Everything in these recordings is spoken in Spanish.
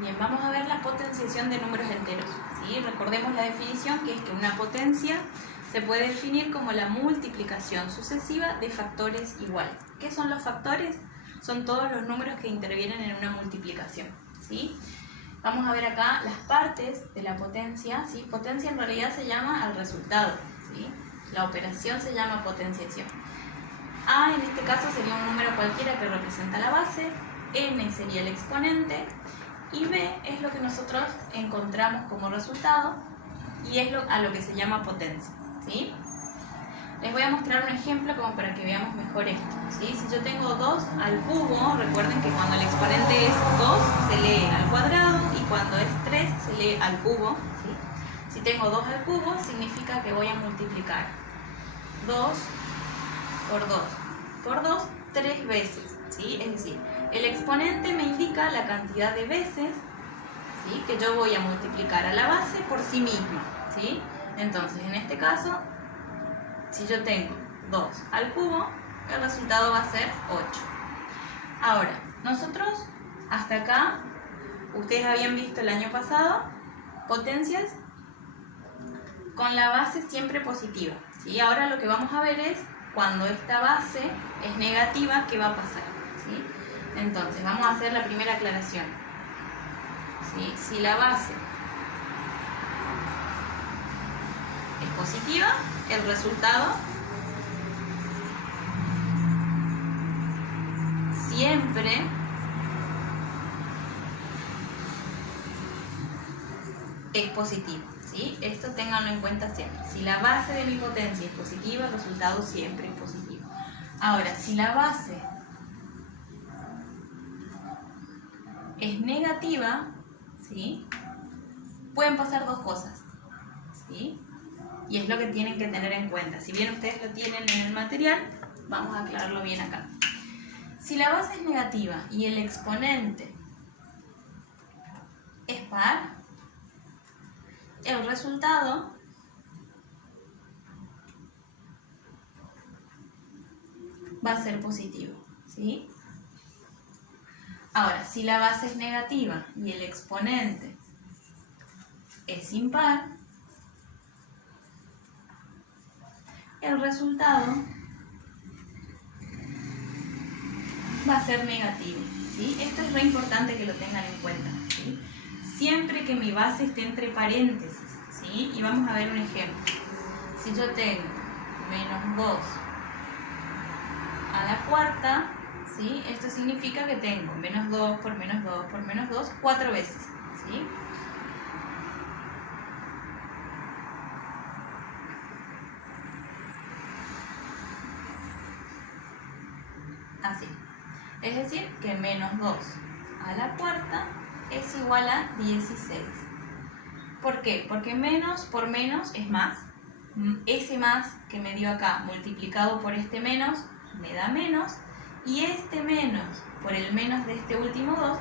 Bien, vamos a ver la potenciación de números enteros, ¿sí? Recordemos la definición, que es que una potencia se puede definir como la multiplicación sucesiva de factores iguales. ¿Qué son los factores? Son todos los números que intervienen en una multiplicación, ¿sí? Vamos a ver acá las partes de la potencia, ¿sí? Potencia en realidad se llama al resultado, ¿sí? La operación se llama potenciación. A en este caso sería un número cualquiera que representa la base, n sería el exponente, y b es lo que nosotros encontramos como resultado y es a lo que se llama potencia, ¿sí? Les voy a mostrar un ejemplo como para que veamos mejor esto, ¿sí? Si yo tengo 2 al cubo, recuerden que cuando el exponente es 2 se lee al cuadrado y cuando es 3 se lee al cubo, ¿sí? Si tengo 2 al cubo significa que voy a multiplicar 2 por 2 3 veces, ¿sí? Es decir, el exponente me indica la cantidad de veces, ¿sí?, que yo voy a multiplicar a la base por sí misma, ¿sí? Entonces, en este caso, si yo tengo 2 al cubo, el resultado va a ser 8. Ahora, nosotros hasta acá, ustedes habían visto el año pasado, potencias con la base siempre positiva, ¿sí? Ahora lo que vamos a ver es, cuando esta base es negativa, ¿qué va a pasar? ¿Sí? Entonces, vamos a hacer la primera aclaración, ¿sí? Si la base es positiva, el resultado siempre es positivo, ¿sí? Esto ténganlo en cuenta siempre. Si la base de mi potencia es positiva, el resultado siempre es positivo. Ahora, si la base es negativa, ¿sí?, pueden pasar dos cosas, ¿sí? Y es lo que tienen que tener en cuenta. Si bien ustedes lo tienen en el material, vamos a aclararlo bien acá. Si la base es negativa y el exponente es par, el resultado va a ser positivo, ¿sí? Ahora, si la base es negativa y el exponente es impar, el resultado va a ser negativo, ¿sí? Esto es re importante que lo tengan en cuenta, ¿sí? Siempre que mi base esté entre paréntesis, ¿sí? Y vamos a ver un ejemplo. Si yo tengo menos 2 a la cuarta, ¿sí?, esto significa que tengo menos 2 por menos 2 por menos 2 4 veces, ¿sí? Así. Es decir, que menos 2 a la cuarta es igual a 16. ¿Por qué? Porque menos por menos es más. Ese más que me dio acá multiplicado por este menos me da menos. Y este menos por el menos de este último 2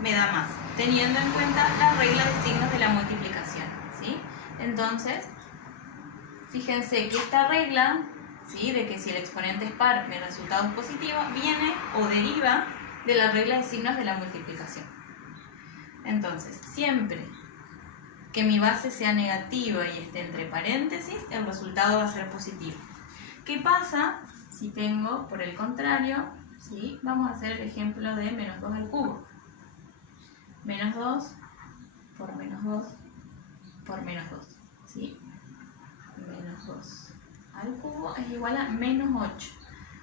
me da más, teniendo en cuenta la regla de signos de la multiplicación, ¿sí? Entonces, fíjense que esta regla, ¿sí?, de que si el exponente es par, mi resultado es positivo, viene o deriva de la regla de signos de la multiplicación. Entonces, siempre que mi base sea negativa y esté entre paréntesis, el resultado va a ser positivo. ¿Qué pasa si tengo, por el contrario, ¿sí? Vamos a hacer el ejemplo de menos 2 al cubo. Menos 2 por menos 2 por menos 2, ¿sí? Menos 2 al cubo es igual a menos 8.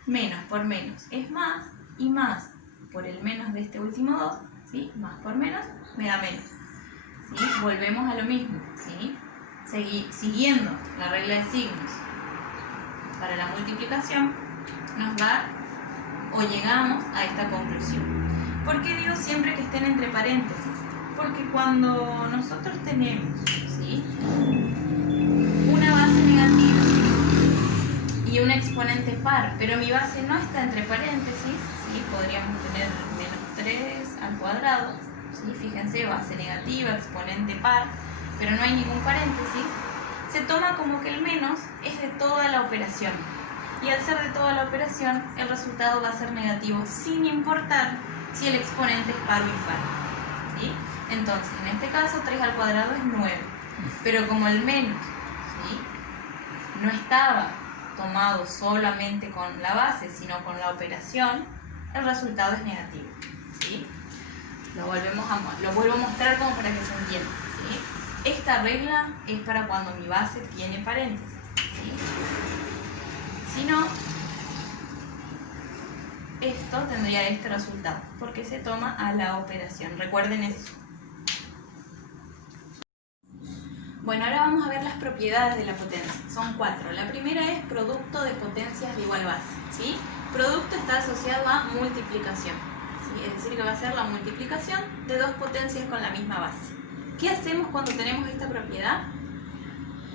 Menos por menos es más, y más por el menos de este último 2, ¿sí? Más por menos me da menos, ¿sí? Volvemos a lo mismo, ¿sí? Siguiendo la regla de signos para la multiplicación, nos da o llegamos a esta conclusión. ¿Por qué digo siempre que estén entre paréntesis? Porque cuando nosotros tenemos, ¿sí?, una base negativa y un exponente par, pero mi base no está entre paréntesis, ¿sí?, podríamos tener menos 3 al cuadrado, ¿sí? Fíjense, base negativa, exponente par, pero no hay ningún paréntesis, se toma como que el menos es de toda la operación. Y al ser de toda la operación, el resultado va a ser negativo, sin importar si el exponente es par o impar, ¿sí? Entonces, en este caso, 3 al cuadrado es 9. Pero como el menos, ¿sí?, no estaba tomado solamente con la base, sino con la operación, el resultado es negativo, ¿sí? Lo vuelvo a mostrar como para que se entienda, ¿sí? Esta regla es para cuando mi base tiene paréntesis, ¿sí? Si no, esto tendría este resultado, porque se toma a la operación. Recuerden eso. Bueno, ahora vamos a ver las propiedades de la potencia. Son 4. La primera es producto de potencias de igual base, ¿sí? Producto está asociado a multiplicación, ¿sí? Es decir, que va a ser la multiplicación de dos potencias con la misma base. ¿Qué hacemos cuando tenemos esta propiedad?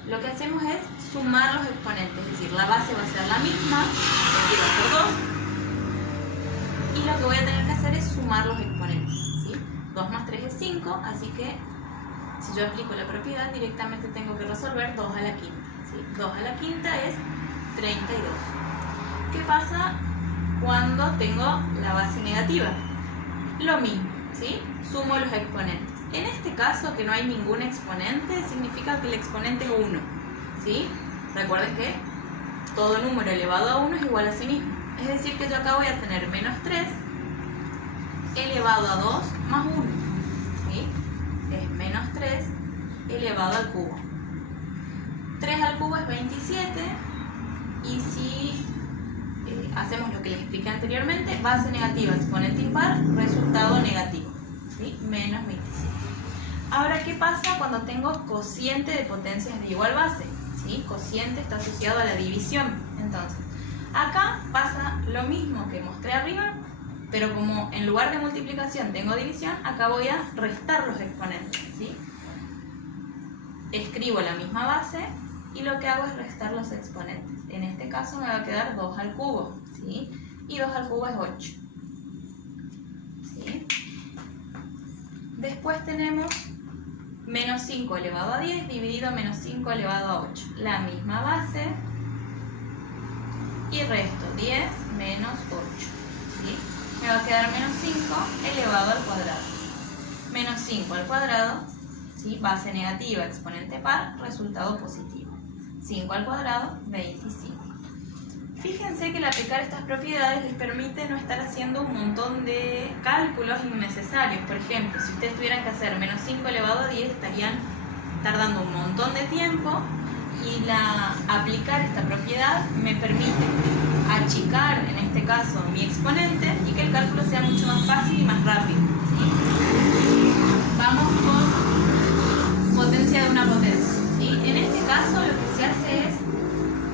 Lo que hacemos es sumar los exponentes, es decir, la base va a ser la misma, aquí va a ser 2, y lo que voy a tener que hacer es sumar los exponentes, ¿sí? 2 más 3 es 5, así que si yo aplico la propiedad, directamente tengo que resolver 2 a la quinta, ¿sí? 2 a la quinta es 32. ¿Qué pasa cuando tengo la base negativa? Lo mismo, ¿sí? Sumo los exponentes. En este caso, que no hay ningún exponente, significa que el exponente es 1, ¿sí? Recuerden que todo número elevado a 1 es igual a sí mismo. Es decir, que yo acá voy a tener menos 3 elevado a 2 más 1, ¿sí? Es menos 3 elevado al cubo. 3 al cubo es 27, y si hacemos lo que les expliqué anteriormente, base negativa, exponente impar, resultado negativo, ¿sí? Menos 27. Ahora, ¿qué pasa cuando tengo cociente de potencias de igual base? ¿Sí? Cociente está asociado a la división. Entonces, acá pasa lo mismo que mostré arriba, pero como en lugar de multiplicación tengo división, acá voy a restar los exponentes, ¿sí? Escribo la misma base y lo que hago es restar los exponentes. En este caso me va a quedar 2 al cubo, ¿sí? Y 2 al cubo es 8, ¿sí? Después tenemos menos 5 elevado a 10 dividido menos 5 elevado a 8. La misma base y resto 10 menos 8, ¿sí? Me va a quedar menos 5 elevado al cuadrado. Menos 5 al cuadrado, ¿sí? Base negativa, exponente par, resultado positivo. 5 al cuadrado, 25. Fíjense que el aplicar estas propiedades les permite no estar haciendo un montón de cálculos innecesarios. Por ejemplo, si ustedes tuvieran que hacer menos 5 elevado a 10, estarían tardando un montón de tiempo, y aplicar esta propiedad me permite achicar, en este caso, mi exponente, y que el cálculo sea mucho más fácil y más rápido, ¿sí? Vamos con potencia de una potencia, ¿sí? En este caso lo que se hace es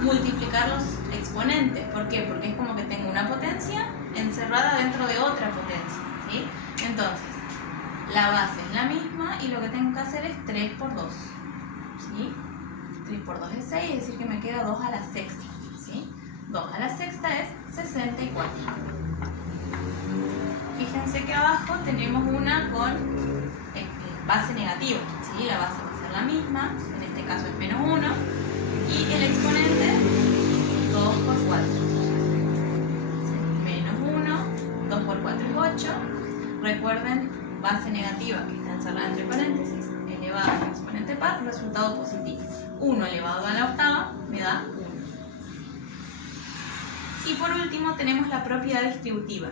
multiplicar los exponentes. ¿Por qué? Porque es como que tengo una potencia encerrada dentro de otra potencia, ¿sí? Entonces, la base es la misma y lo que tengo que hacer es 3 por 2, ¿sí? 3 por 2 es 6, es decir que me queda 2 a la sexta, ¿sí? 2 a la sexta es 64. Fíjense que abajo tenemos una con base negativa, ¿sí? La base va a ser la misma, en este caso es menos 1, y el exponente 2 por 4. Menos 1, 2 por 4 es 8. Recuerden, base negativa que está encerrada entre paréntesis, elevado al exponente par, resultado positivo. 1 elevado a la octava me da 1. Y por último tenemos la propiedad distributiva.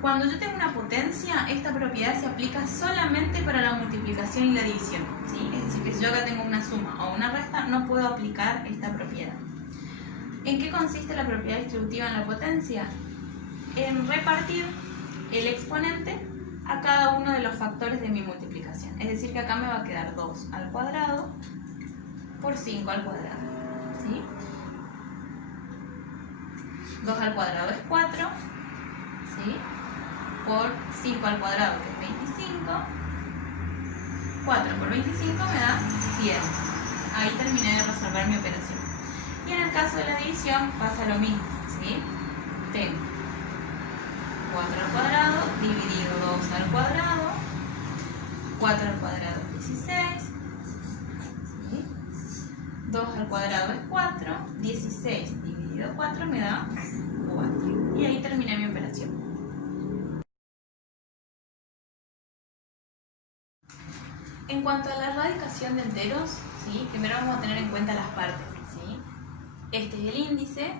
Cuando yo tengo una potencia, esta propiedad se aplica solamente para la multiplicación y la división, ¿sí? Es decir, que si yo acá tengo una suma o una resta, no puedo aplicar esta propiedad. ¿En qué consiste la propiedad distributiva en la potencia? En repartir el exponente a cada uno de los factores de mi multiplicación. Es decir, que acá me va a quedar 2 al cuadrado por 5 al cuadrado, ¿sí? 2 al cuadrado es 4, ¿sí? Por 5 al cuadrado, que es 25. 4 por 25 me da 100. Ahí terminé de resolver mi operación. Y en el caso de la división pasa lo mismo, ¿sí? Tengo 4 al cuadrado dividido 2 al cuadrado. 4 al cuadrado es 16. ¿Sí? 2 al cuadrado es 4. 16 dividido 4 me da 4. Y ahí terminé mi operación. En cuanto a la radicación de enteros, ¿sí? Primero vamos a tener en cuenta las partes, ¿sí? Este es el índice,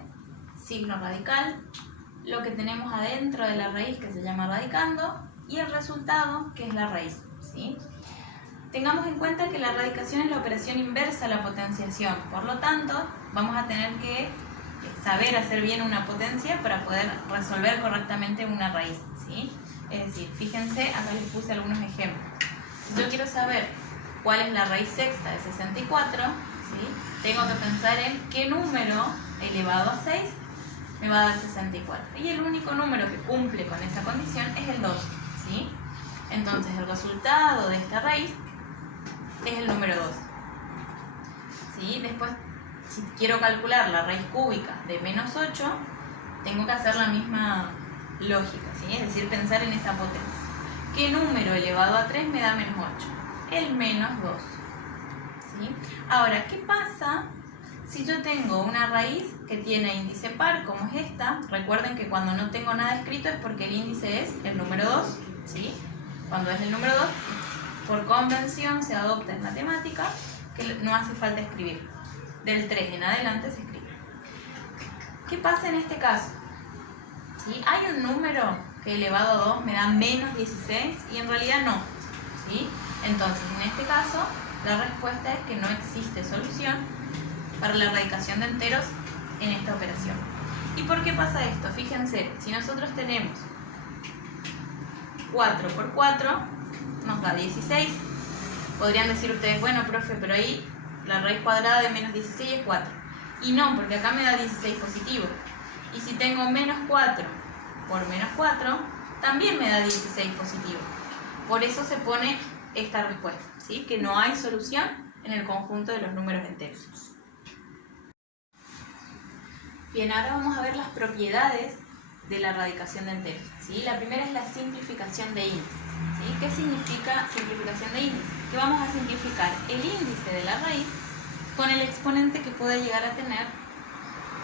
signo radical, lo que tenemos adentro de la raíz que se llama radicando y el resultado que es la raíz, ¿sí? Tengamos en cuenta que la radicación es la operación inversa a la potenciación, por lo tanto vamos a tener que saber hacer bien una potencia para poder resolver correctamente una raíz, ¿sí? Es decir, fíjense, acá les puse algunos ejemplos. Si yo quiero saber cuál es la raíz sexta de 64, ¿sí? Tengo que pensar en qué número elevado a 6 me va a dar 64. Y el único número que cumple con esa condición es el 2, ¿sí? Entonces el resultado de esta raíz es el número 2, ¿sí? Después, si quiero calcular la raíz cúbica de menos 8, tengo que hacer la misma lógica, ¿sí? Es decir, pensar en esa potencia. ¿Qué número elevado a 3 me da menos 8? El menos 2, ¿sí? Ahora, ¿qué pasa si yo tengo una raíz que tiene índice par, como es esta? Recuerden que cuando no tengo nada escrito es porque el índice es el número 2, ¿sí? Cuando es el número 2, por convención se adopta en matemática que no hace falta escribir. Del 3 en adelante se escribe. ¿Qué pasa en este caso? ¿Sí? Hay un número que elevado a 2 me da menos 16 y en realidad no, ¿sí? Entonces, en este caso, la respuesta es que no existe solución para la radicación de enteros en esta operación. ¿Y por qué pasa esto? Fíjense, si nosotros tenemos 4 por 4, nos da 16. Podrían decir ustedes, bueno, profe, pero ahí la raíz cuadrada de menos 16 es 4. Y no, porque acá me da 16 positivo. Y si tengo menos 4 por menos 4, también me da 16 positivo. Por eso se pone esta respuesta, ¿sí? Que no hay solución en el conjunto de los números enteros. Bien, ahora vamos a ver las propiedades de la radicación de enteros, ¿sí? La primera es la simplificación de índices, ¿sí? ¿Qué significa simplificación de índices? Que vamos a simplificar el índice de la raíz con el exponente que puede llegar a tener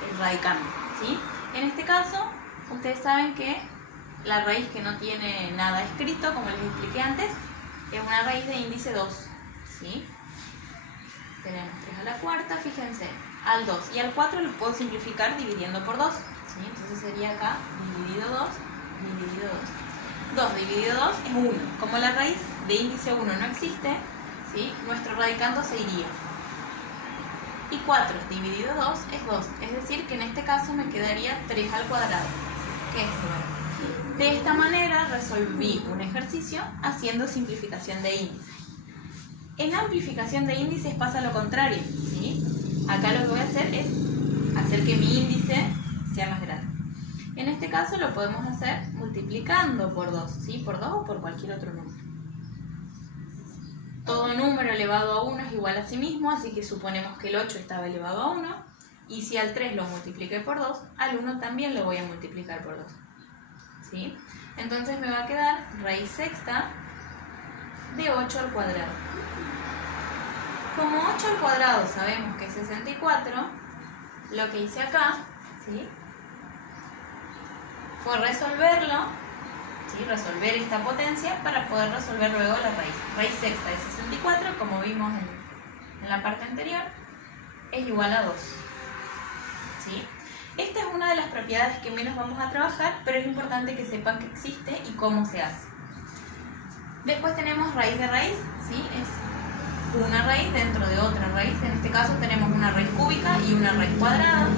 el radicando, ¿sí? En este caso, ustedes saben que la raíz que no tiene nada escrito, como les expliqué antes, es una raíz de índice 2, ¿sí? Tenemos 3 a la cuarta, fíjense, al 2 y al 4 los puedo simplificar dividiendo por 2, ¿sí? Entonces sería acá dividido 2, dividido 2. 2 dividido 2 es 1. Como la raíz de índice 1 no existe, ¿sí? Nuestro radicando se iría. Y 4 dividido 2 es 2, es decir que en este caso me quedaría 3 al cuadrado, que es 9. De esta manera resolví un ejercicio haciendo simplificación de índices. En amplificación de índices pasa lo contrario, ¿sí? Acá lo que voy a hacer es hacer que mi índice sea más grande. En este caso lo podemos hacer multiplicando por 2, ¿sí? Por 2 o por cualquier otro número. Todo número elevado a 1 es igual a sí mismo, así que suponemos que el 8 estaba elevado a 1. Y si al 3 lo multipliqué por 2, al 1 también lo voy a multiplicar por 2. ¿Sí? Entonces me va a quedar raíz sexta de 8 al cuadrado. Como 8 al cuadrado sabemos que es 64, lo que hice acá, ¿sí? Fue resolverlo, ¿sí? Resolver esta potencia para poder resolver luego la raíz. Raíz sexta de 64, como vimos en la parte anterior, es igual a 2. ¿Sí? Esta es una de las propiedades que menos vamos a trabajar, pero es importante que sepan que existe y cómo se hace. Después tenemos raíz de raíz, ¿sí? Es una raíz dentro de otra raíz. En este caso tenemos una raíz cúbica y una raíz cuadrada.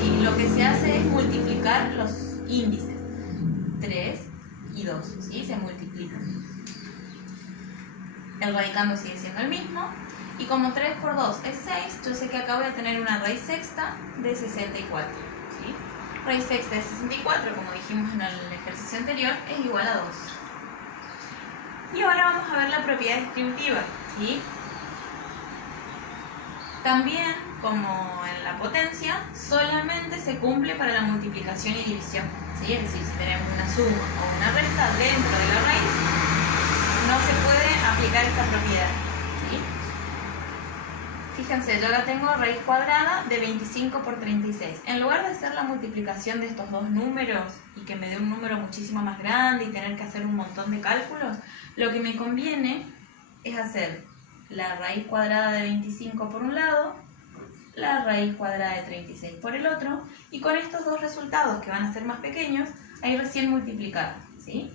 ¿Sí? Lo que se hace es multiplicar los índices. 3 y 2, ¿sí? Se multiplican. El radicando sigue siendo el mismo. Y como 3 por 2 es 6, yo sé que acá voy a tener una raíz sexta de 64. ¿Sí? Raíz sexta de 64, como dijimos en el ejercicio anterior, es igual a 2. Y ahora vamos a ver la propiedad distributiva, ¿sí? También, como en la potencia, solamente se cumple para la multiplicación y división, ¿sí? Es decir, si tenemos una suma o una resta dentro de la raíz, no se puede aplicar esta propiedad, ¿sí? Fíjense, yo acá tengo raíz cuadrada de 25 por 36. En lugar de hacer la multiplicación de estos dos números y que me dé un número muchísimo más grande y tener que hacer un montón de cálculos, lo que me conviene es hacer la raíz cuadrada de 25 por un lado, la raíz cuadrada de 36 por el otro, y con estos dos resultados que van a ser más pequeños, ahí recién multiplicar, ¿sí?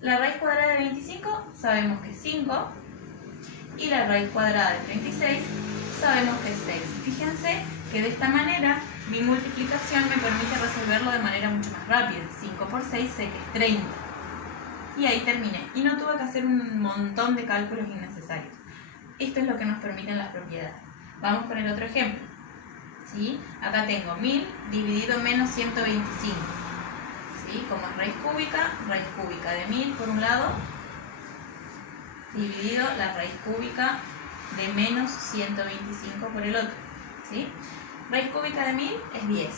La raíz cuadrada de 25 sabemos que es 5, y la raíz cuadrada de 36 sabemos que es 6. Fíjense que de esta manera mi multiplicación me permite resolverlo de manera mucho más rápida. 5 por 6 sé que es 30. Y ahí terminé. Y no tuve que hacer un montón de cálculos innecesarios. Esto es lo que nos permiten las propiedades. Vamos con el otro ejemplo. ¿Sí? Acá tengo 1000 dividido menos 125. ¿Sí? Como es raíz cúbica de 1000 por un lado, dividido la raíz cúbica de menos 125 por el otro. ¿Sí? Raíz cúbica de 1000 es 10.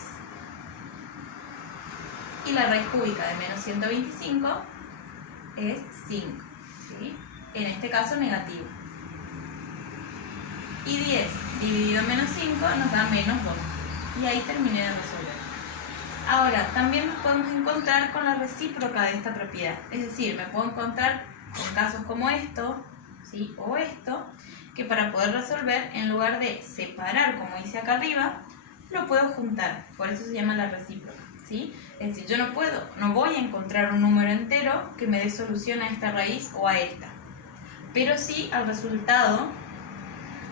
Y la raíz cúbica de menos 125 es 5. ¿Sí? En este caso negativo. Y 10 dividido menos 5 nos da menos 2. Y ahí terminé de resolver. Ahora, también nos podemos encontrar con la recíproca de esta propiedad. Es decir, me puedo encontrar con casos como esto, ¿sí? O esto, que para poder resolver, en lugar de separar, como dice acá arriba, lo puedo juntar. Por eso se llama la recíproca, ¿sí? Es decir, yo no voy a encontrar un número entero que me dé solución a esta raíz o a esta, pero sí al resultado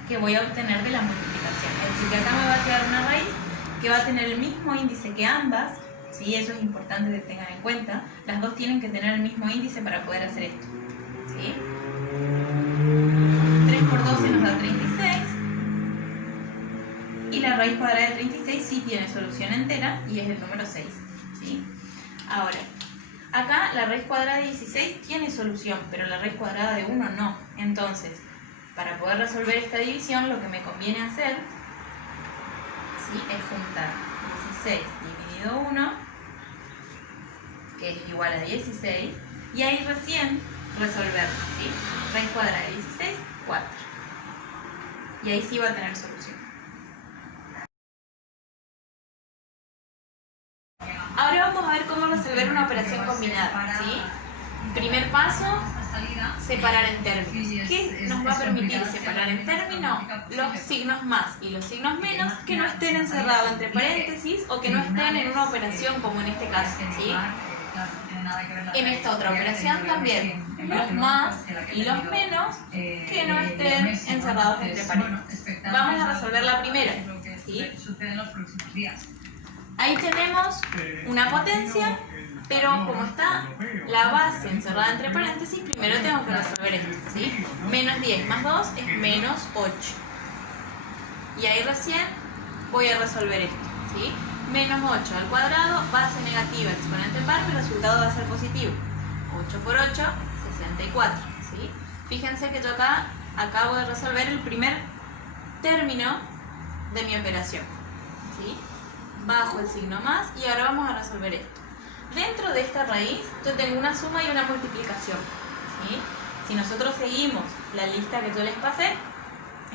que voy a obtener de la multiplicación. Es decir, que acá me va a quedar una raíz que va a tener el mismo índice que ambas, ¿sí? Eso es importante que tengan en cuenta. Las dos tienen que tener el mismo índice para poder hacer esto, ¿sí? 3 por 12 nos da 36. Y la raíz cuadrada de 36 sí tiene solución entera y es el número 6, ¿sí? Ahora, acá la raíz cuadrada de 16 tiene solución, pero la raíz cuadrada de 1 no. Entonces, para poder resolver esta división, lo que me conviene hacer, ¿sí? Es juntar 16 dividido 1, que es igual a 16, y ahí recién resolverlo, ¿sí? Raíz cuadrada de 16, 4. Y ahí sí va a tener solución. Ahora vamos a ver cómo resolver una operación combinada, ¿sí? Primer paso, separar en términos. ¿Qué nos va a permitir separar en términos? Los signos más y los signos menos que no estén encerrados entre paréntesis o que no estén en una operación como en este caso, ¿sí? En esta otra operación también, los más y los menos que no estén encerrados entre paréntesis. Vamos a resolver la primera, ¿sí? Ahí tenemos una potencia, pero como está la base encerrada entre paréntesis, primero tengo que resolver esto, ¿sí? Menos 10 más 2 es menos 8. Y ahí recién voy a resolver esto, ¿sí? Menos 8 al cuadrado, base negativa, exponente par, el resultado va a ser positivo. 8 por 8, 64, ¿sí? Fíjense que yo acá acabo de resolver el primer término de mi operación, ¿sí? Bajo el signo más y ahora vamos a resolver esto. Dentro de esta raíz yo tengo una suma y una multiplicación, ¿sí? Si nosotros seguimos la lista que yo les pasé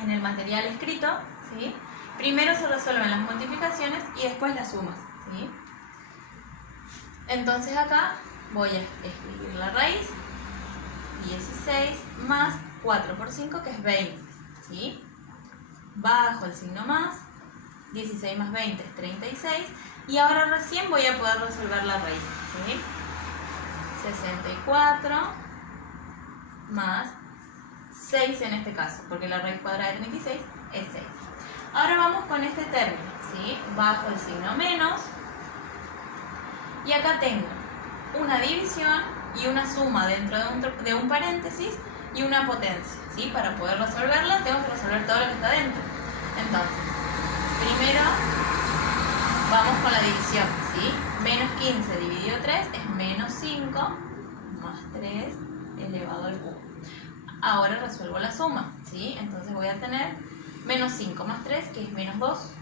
en el material escrito, ¿sí? Primero se resuelven las multiplicaciones y después las sumas, ¿sí? Entonces acá voy a escribir la raíz, 16 más 4 por 5 que es 20, ¿sí? Bajo el signo más, 16 más 20 es 36 y ahora recién voy a poder resolver la raíz, ¿sí? 64 más 6 en este caso, porque la raíz cuadrada de 36 es 6. Ahora vamos con este término, ¿sí? Bajo el signo menos y acá tengo una división y una suma dentro de un paréntesis y una potencia, ¿sí? Para poder resolverla tengo que resolver todo lo que está dentro. Entonces, primero vamos con la división, ¿sí? Menos 15 dividido 3 es menos 5 más 3 elevado al cubo. Ahora resuelvo la suma, ¿sí? Entonces voy a tener menos 5 más 3, que es menos 2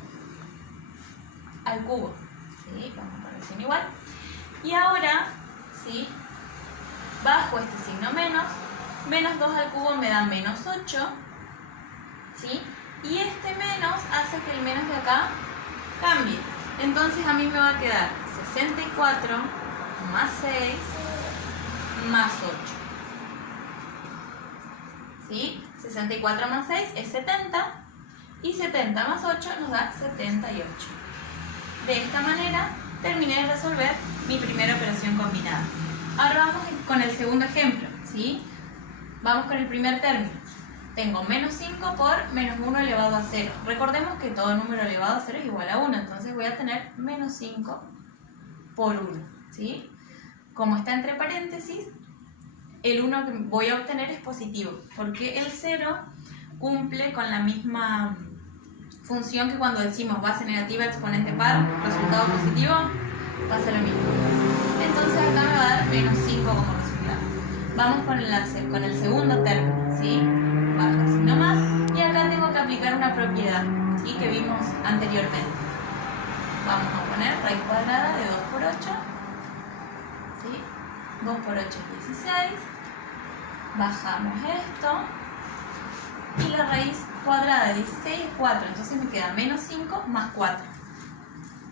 al cubo, ¿sí? Vamos a poner signo igual. Y ahora, ¿sí? Bajo este signo menos 2 al cubo me da menos 8, ¿sí? Y este menos hace que el menos de acá cambie. Entonces a mí me va a quedar 64 más 6 más 8. ¿Sí? 64 más 6 es 70 y 70 más 8 nos da 78. De esta manera terminé de resolver mi primera operación combinada. Ahora vamos con el segundo ejemplo, ¿sí? Vamos con el primer término. Tengo menos 5 por menos 1 elevado a 0. Recordemos que todo número elevado a 0 es igual a 1, entonces voy a tener menos 5 por 1, ¿sí? Como está entre paréntesis, el 1 que voy a obtener es positivo, porque el 0 cumple con la misma función que cuando decimos base negativa, exponente par, resultado positivo, va a ser lo mismo. Entonces acá me va a dar menos 5 como resultado. Vamos con el segundo término, ¿sí? Baja el signo más, y acá tengo que aplicar una propiedad, ¿sí? Que vimos anteriormente. Vamos a poner raíz cuadrada de 2 por 8, ¿sí? 2 por 8 es 16, bajamos esto, y la raíz cuadrada de 16 es 4, entonces me queda menos 5 más 4.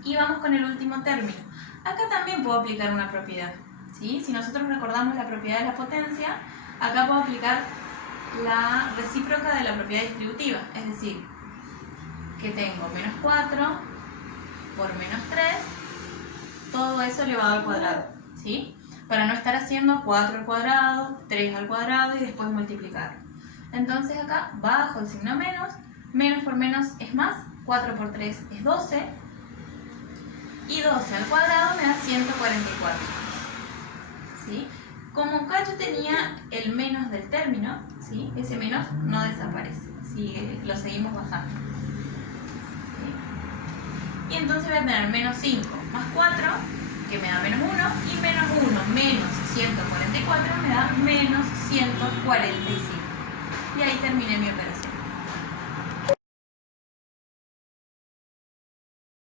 Y vamos con el último término. Acá también puedo aplicar una propiedad, ¿sí? Si nosotros recordamos la propiedad de la potencia, acá puedo aplicar la recíproca de la propiedad distributiva, es decir, que tengo menos 4 por menos 3, todo eso elevado al cuadrado, ¿sí? Para no estar haciendo 4 al cuadrado, 3 al cuadrado y después multiplicar. Entonces acá bajo el signo menos, menos por menos es más, 4 por 3 es 12, y 12 al cuadrado me da 144, ¿sí? Como acá yo tenía el menos del término, ¿sí? Ese menos no desaparece, ¿sí? Lo seguimos bajando, ¿sí? Y entonces voy a tener menos 5 más 4, que me da menos 1, y menos 1 menos 144 me da menos 145. Y ahí terminé mi operación.